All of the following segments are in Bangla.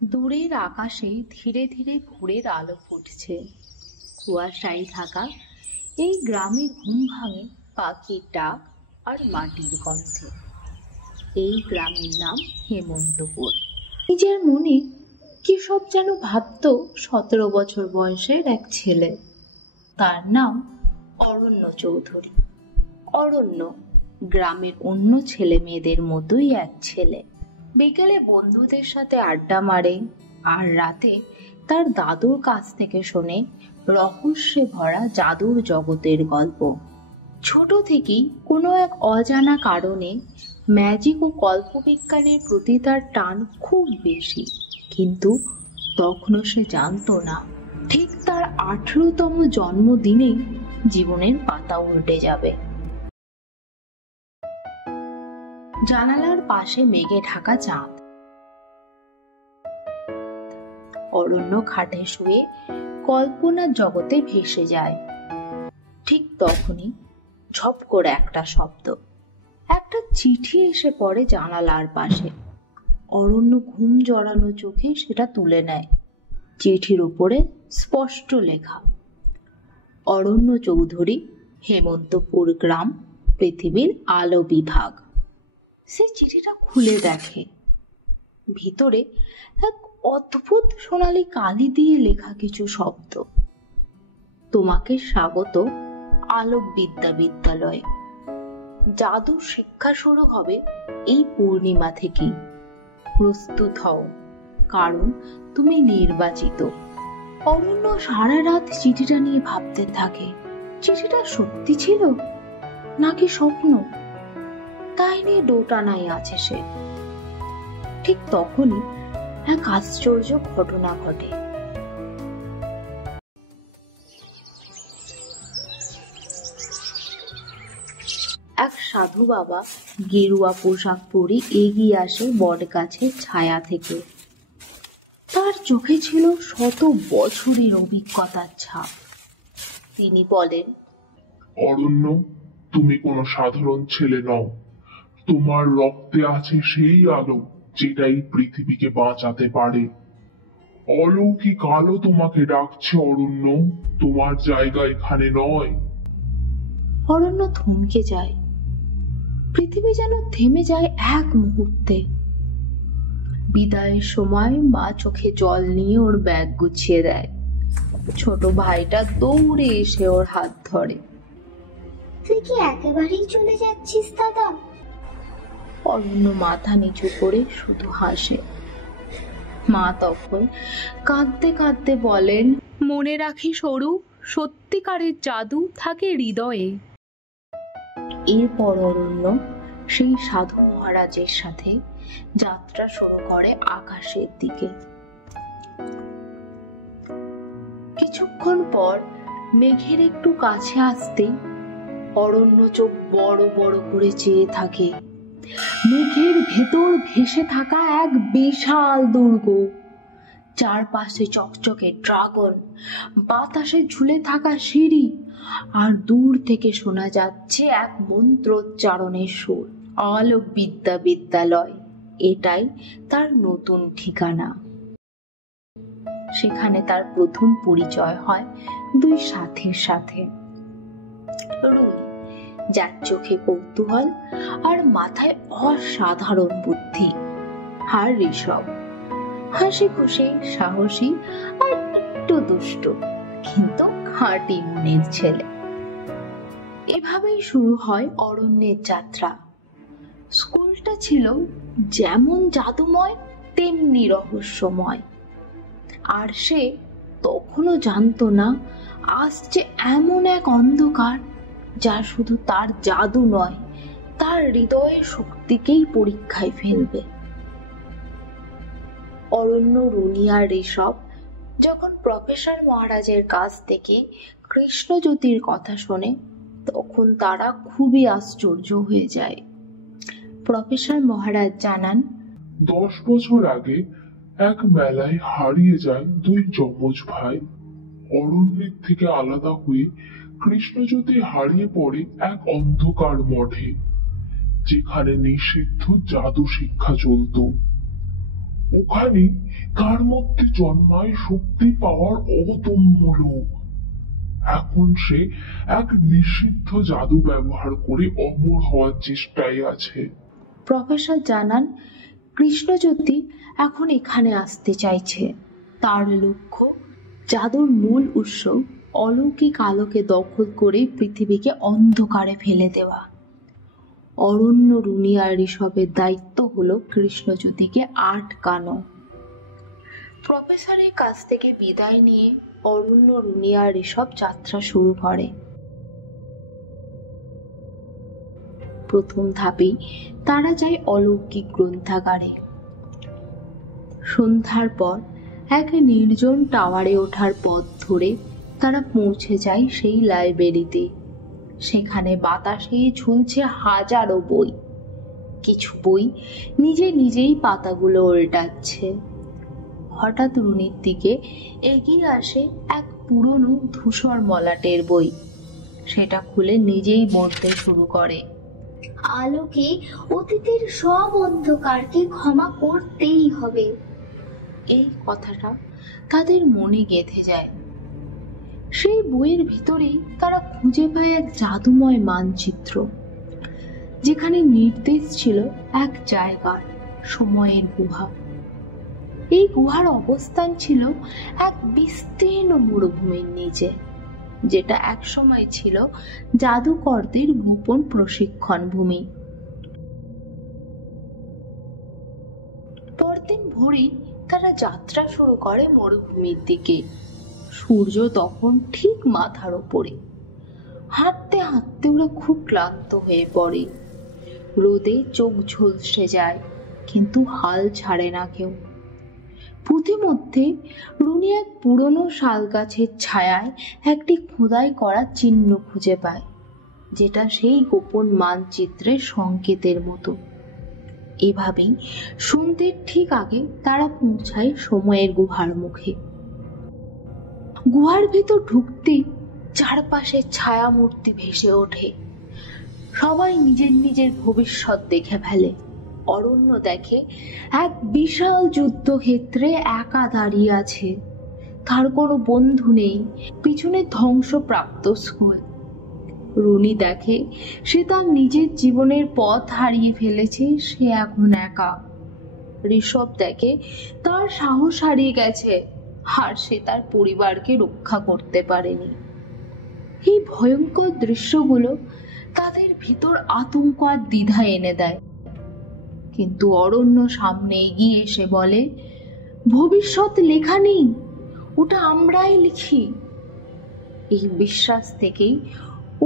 দূরের আকাশে ধীরে ধীরে ভোরের আলো ফুটছে। কুয়াশায় ঢাকা এই গ্রামের ঘুম ভাঙে পাখির ডাক আর মাটির গন্ধে। এই গ্রামের নাম হেমন্তপুর। নিজের মনে কি সব যেন ভাবত 17 বছর বয়সের এক ছেলে। তার নাম অরণ্য চৌধুরী। অরণ্য গ্রামের অন্য ছেলে মেয়েদের মতোই এক ছেলে। বিকেলে বন্ধুদের সাথে আড্ডা মারে আর রাতে তার দাদুর কাছ থেকে শোনে রহস্যে ভরা জাদুর জগতের গল্প। ছোট থেকেই কোনো এক অজানা কারণে ম্যাজিক ও কল্পবিজ্ঞানের প্রতি তার টান খুব বেশি, কিন্তু তখনও সে জানতো না ঠিক তার 18তম জন্মদিনে জীবনের পাতা উল্টে যাবে। জানালার পাশে মেঘে ঢাকা চাঁদ। অরণ্য খাটে শুয়ে কল্পনার জগতে ভেসে যায়। ঠিক তখনই ঝপ করে একটা শব্দ, একটা চিঠি এসে পড়ে জানালার পাশে। অরণ্য ঘুম জড়ানো চোখে সেটা তুলে নেয়। চিঠির উপরে স্পষ্ট লেখা, অরণ্য চৌধুরী, হেমন্তপুর গ্রাম, পৃথিবীর আলো বিভাগ। সে চিঠিটা খুলে দেখে, ভিতরে এক অদ্ভুত সোনালী কালি দিয়ে লেখা কিছু শব্দ। তোমাকে স্বাগত আলোক বিদ্যা বিদ্যালয়ে। জাদুর শিক্ষা শুরু হবে এই পূর্ণিমা থেকেই। প্রস্তুত হও, কারণ তুমি নির্বাচিত। অরণ্য সারা রাত চিঠিটা নিয়ে ভাবতে থাকে, চিঠিটা সত্যি ছিল নাকি স্বপ্ন। তাই নিয়ে দোটানায় আছে সে। ঠিক তখনই এক আশ্চর্য ঘটনা ঘটে। এক সাধু বাবা গেরুয়া পোশাক পরে এগিয়ে আসে বট গাছের ছায়া থেকে। তার চোখে ছিল শত বছরের অভিজ্ঞতার ছাপ। তিনি বলেন, অরণ্য, তুমি কোনো সাধারণ ছেলে নও। তোমার রক্তে আছে সেই আলো যেটা এই পৃথিবীকে বাঁচাতে পারে। অলৌকিক আলো তোমাকে ডাকছে অরণ্য, তোমার জায়গা এখানে নয়। অরণ্য থমকে যায়। পৃথিবী যেন থেমে যায় এক মুহূর্তে। বিদায়ের সময় মা চোখে জল নিয়ে ওর ব্যাগ গুছিয়ে দেয়। ছোট ভাইটা দৌড়ে এসে ওর হাত ধরে। তুই কি একেবারেই চলে যাচ্ছিস দাদা? অরণ্য মাথা নিচু করে শুধু হাসে। মা তখন কাঁদতে কাঁদতে বলেন, মনে রাখি সরু, সত্যিকারের জাদু থাকে হৃদয়ে। এরপর অরণ্য সেই সাধু মহারাজের সাথে যাত্রা শুরু করে আকাশের দিকে। কিছুক্ষণ পর মেঘের একটু কাছে আসতেই অরণ্য চোখ বড় বড় করে চেয়ে থাকে। মেঘের ভেতর ভেসে থাকা এক বিশাল দুর্গ, চারপাশে চকচকে ড্রাগন, বাতাসে ঝুলে থাকা সিঁড়ি, আর দূর থেকে শোনা যাচ্ছে এক মন্ত্রোচ্চারণের সুর। আলোক বিদ্যা বিদ্যালয়, এটাই তার নতুন ঠিকানা। সেখানে তার প্রথম পরিচয় হয় দুই সাথীর সাথে। রুই, যার চোখে কৌতূহল আর মাথায় অসাধারণ বুদ্ধি, আর ঋষভ, হাসি খুশি, সাহসী আর একটু দুষ্ট, কিন্তু খাঁটি মনের ছেলে। এভাবেই শুরু হয় অরণ্যের যাত্রা। স্কুলটা ছিল যেমন জাদুময় তেমনি রহস্যময়। আর সে তখনও জানতো না আসছে এমন এক অন্ধকার যা শুধু তার জাদু নয়, তার হৃদয়ের শক্তিকেই পরীক্ষায় ফেলবে। অরণ্য, রুনি আর ঋষভ যখন প্রফেসর মহারাজের কাছ থেকে কৃষ্ণজ্যোতির কথা শোনে, তখন তারা খুবই আশ্চর্য হয়ে যায়। প্রফেসর মহারাজ জানান, 10 বছর আগে এক মেলায় হারিয়ে যায় দুই যমজ ভাই। অরণ্যের থেকে আলাদা হয়ে কৃষ্ণজ্যোতি হারিয়ে পড়ে এক অন্ধকার মঠে, যেখানে নিষিদ্ধ জাদু শিক্ষা চলত। ওখানে তার মধ্যে জন্মায় শক্তি পাওয়ার অদম্য লোভ। এখন সে এক নিষিদ্ধ জাদু ব্যবহার করে অমর হওয়ার চেষ্টায় আছে। প্রফেসর জানান, কৃষ্ণজ্যোতি এখন এখানে আসতে চাইছে। তার লক্ষ্য জাদুর মূল উৎস অলৌকিক আলোকে দখল করে পৃথিবীকে অন্ধকারে ফেলে দেওয়া। অরণ্য, রুনি আর ঋষভের দায়িত্ব হলো কৃষ্ণজ্যোতিকে আটকানো। প্রফেসরের কাছ থেকে বিদায় নিয়ে অরণ্য, রুনি আর ঋষভ যাত্রা শুরু করে। প্রথম ধাপেই তারা যায় অলৌকিক গ্রন্থাগারে। সন্ধ্যার পর এক নির্জন টাওয়ারে ওঠার পথ ধরে তারা পৌঁছে যায় সেই লাইব্রেরিতে। সেখানে বাতাসে ঝুলছে হাজারো বই। কিছু বই নিজে নিজেই পাতাগুলো উল্টাচ্ছে। হঠাৎ রুনির দিকে এগিয়ে আসে এক পুরনো ধূসর মলাটের বই। সেটা খুলে নিজেই পড়তে শুরু করে। আলোকে অতীতের সব অন্ধকারকে ক্ষমা করতেই হবে। এই কথাটা তাদের মনে গেঁথে যায়। সেই বইয়ের ভিতরেই তারা খুঁজে পায় এক জাদুময় মানচিত্র, যেখানে নির্দেশ ছিল এক জায়গার, সময়ের গুহা। এই গুহার অবস্থান ছিল এক বিস্তীর্ণ মরুভূমির নিচে, যেটা একসময় ছিল জাদুকরদের গোপন প্রশিক্ষণ ভূমি। পরদিন ভোরেই তারা যাত্রা শুরু করে মরুভূমির দিকে। সূর্য তখন ঠিক মাথার ওপরে। হাঁটতে হাঁটতে ওরা খুব ক্লান্ত হয়ে পড়ে। রোদে চোখ ঝলসে যায়, কিন্তু হাল ছাড়ে না কেউ। পথিমধ্যে রুনি এক পুরনো শাল গাছের ছায়ায় একটি খোদাই করা চিহ্ন খুঁজে পায়, যেটা সেই গোপন মানচিত্রের সংকেতের মতো। এভাবেই সন্ধ্যের ঠিক আগে তারা পৌঁছায় সময়ের গুহার মুখে। গুহার ভেতর ঢুকতেই চারপাশে ছায়া মূর্তি ভেসে ওঠে। সবাই নিজের নিজের ভবিষ্যৎ দেখে ফেলে। অরণ্য দেখে এক বিশাল যুদ্ধক্ষেত্রে একা দাঁড়িয়ে আছে। তার কোনো বন্ধু নেই, পিছনে ধ্বংসপ্রাপ্ত স্কুল। রুনি দেখে সে তার নিজের জীবনের পথ হারিয়ে ফেলেছে, সে এখন একা। ঋষভ দেখে তার সাহস হারিয়ে গেছে, আর সে তার পরিবারকে রক্ষা করতে পারেনি। এই ভয়ঙ্কর দৃশ্যগুলো তাদের ভিতর আতঙ্ক আর দ্বিধা এনে দেয়। কিন্তু অরণ্য সামনে এগিয়ে এসে বলে, ভবিষ্যৎ লেখা নেই, ওটা আমরাই লিখি। এই বিশ্বাস থেকেই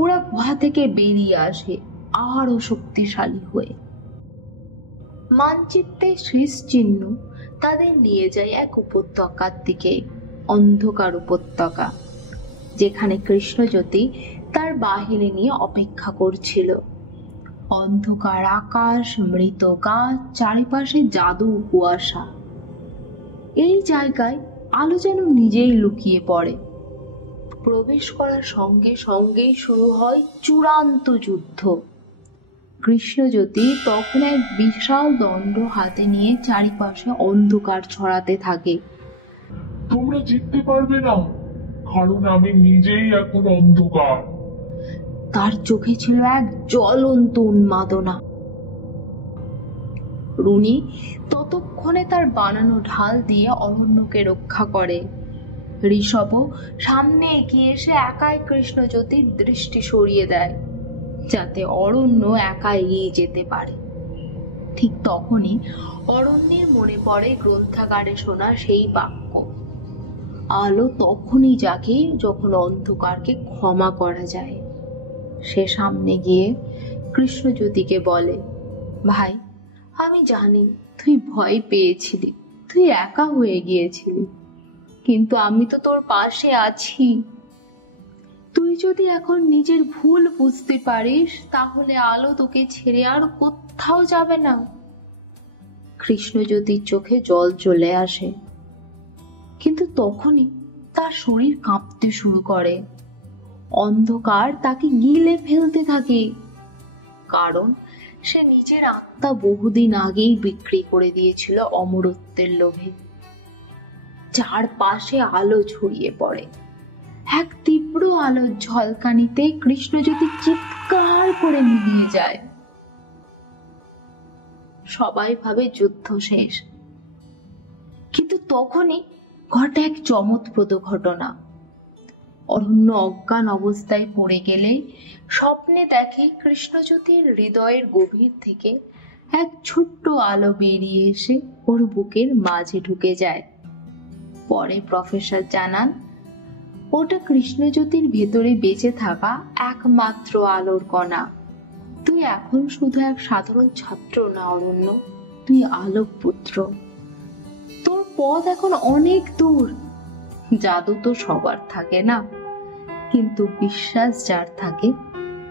ওরা গুহা থেকে বেরিয়ে আসে আরো শক্তিশালী হয়ে। মানচিত্রের শেষ চিহ্ন তাদের নিয়ে যায় এক উপত্যকার দিকে, অন্ধকার উপত্যকা, যেখানে কৃষ্ণজ্যোতি তার বাহিনী নিয়ে অপেক্ষা করছিল। অন্ধকার আকাশ, মৃত গাছ, চারিপাশে জাদু কুয়াশা। এই জায়গায় আলো যেন নিজেই লুকিয়ে পড়ে। প্রবেশ করার সঙ্গে সঙ্গেই শুরু হয় চূড়ান্ত যুদ্ধ। কৃষ্ণজ্যোতি তখন এক বিশাল দণ্ড হাতে নিয়ে চারিপাশে অন্ধকার ছড়াতে থাকে। তোমরা জিততে পারবে না, কারণ আমি নিজেই এখন অন্ধকার। তার চোখে ছিল এক জ্বলন্ত উন্মাদনা। রুনি ততক্ষণে তার বানানো ঢাল দিয়ে অরণ্যকে রক্ষা করে। ঋষভও সামনে এগিয়ে এসে একাই কৃষ্ণজ্যোতির দৃষ্টি সরিয়ে দেয়, যাতে অরণ্য একা এগিয়ে যেতে পারে। ঠিক তখনই অরণ্যের মনে পড়ে গ্রন্থাগারে শোনা সেই বাক্য, আলো তখনই জাগে যখন অন্ধকারকে ক্ষমা করা যায়। সে সামনে গিয়ে কৃষ্ণজ্যোতিকে বলে, ভাই, আমি জানি তুই ভয় পেয়েছিলি, তুই একা হয়ে গিয়েছিলি, কিন্তু আমি তো তোর পাশে আছি। তুই যদি এখন নিজের ভুল বুঝতে পারিস, তাহলে আলো তোকে ছেড়ে আর কোথাও যাবে না। কৃষ্ণজ্যোতির চোখে জল চলে আসে, কিন্তু তখনই তার শরীর কাঁপতে শুরু করে। অন্ধকার তাকে গিলে ফেলতে থাকে, কারণ সে নিজের আত্মা বহুদিন আগেই বিক্রি করে দিয়েছিল অমরত্বের লোভে। চারপাশে আলো ছড়িয়ে পড়ে। এক তীব্র আলোর ঝলকানিতে কৃষ্ণজ্যোতি চিৎকার করে মিলিয়ে যায়। সবাই ভাবে যুদ্ধ শেষ, কিন্তু তখনই ঘটে এক চমৎপ্রদ ঘটনা। অরণ্য অজ্ঞান অবস্থায় পড়ে গেলে স্বপ্নে দেখে কৃষ্ণজ্যোতির হৃদয়ের গভীর থেকে এক ছোট্ট আলো বেরিয়ে এসে ওর বুকের মাঝে ঢুকে যায়। পরে প্রফেসর জানান, ওটা কৃষ্ণজ্যোতির ভেতরে বেঁচে থাকা একমাত্র আলোর কণা। তুই এখন শুধু এক সাধারণ ছাত্র না অরণ্য, তুই আলোক পুত্র। তোর পথ এখন অনেক দূর। জাদু তো সবার থাকে না, কিন্তু বিশ্বাস যার থাকে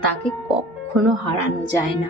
তাকে কখনো হারানো যায় না।